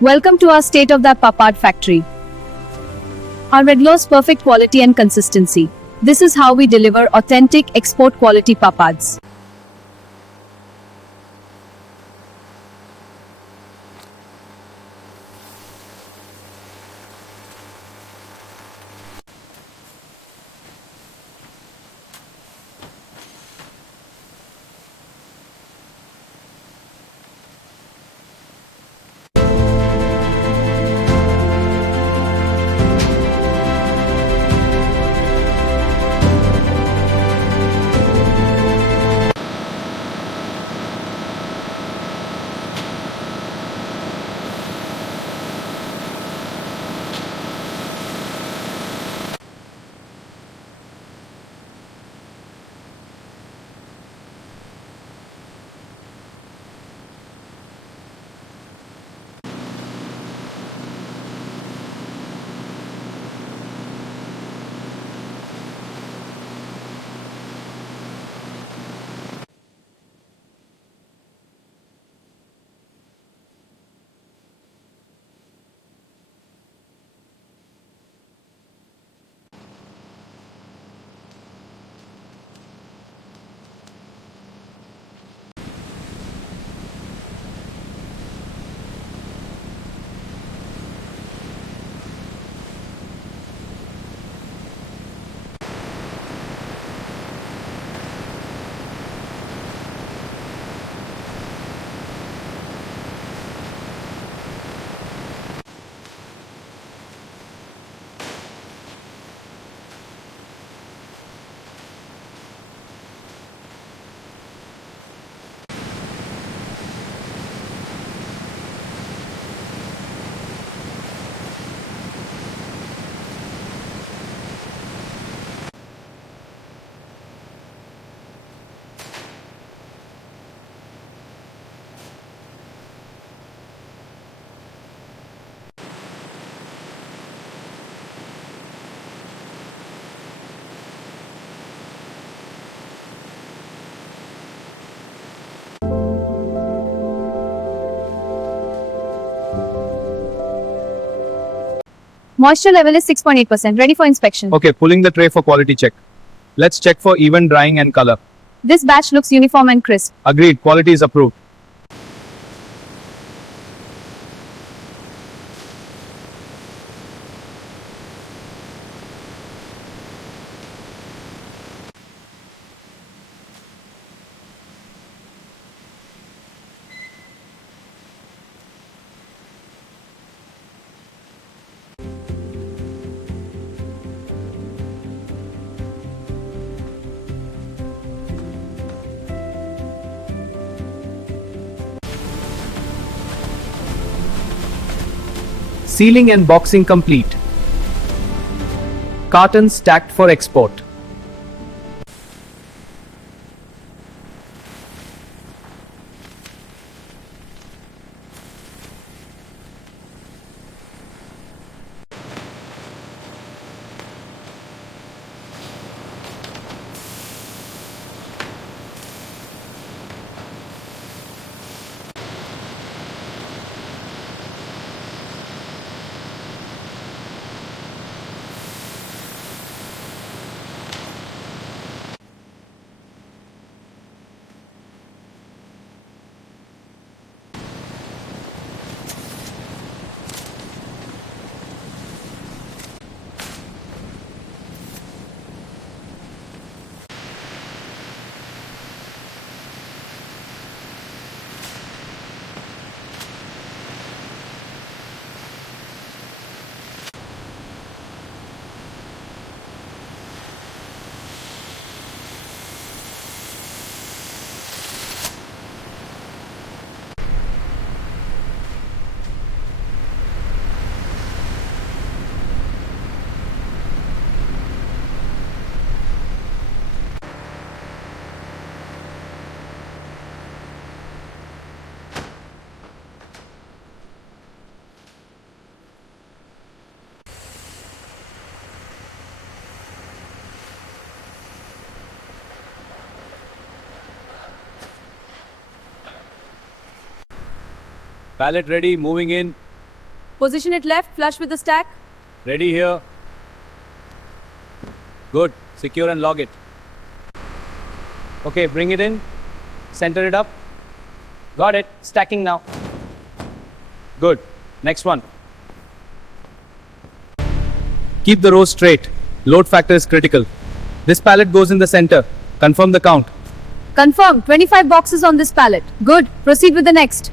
Welcome to our state-of-the-art Pappad factory. Our regulars perfect quality and consistency. This is how we deliver authentic export quality Pappads. Moisture level is 6.8%, ready for inspection. Okay, pulling the tray for quality check. Let's check for even drying and color. This batch looks uniform and crisp. Agreed, quality is approved. Sealing and boxing complete. Cartons stacked for export. Pallet ready, moving in. Position it left, flush with the stack. Ready here. Good. Secure and log it. Okay, bring it in. Center it up. Got it. Stacking now. Good. Next one. Keep the rows straight. Load factor is critical. This pallet goes in the center. Confirm the count. Confirm, 25 boxes on this pallet. Good. Proceed with the next.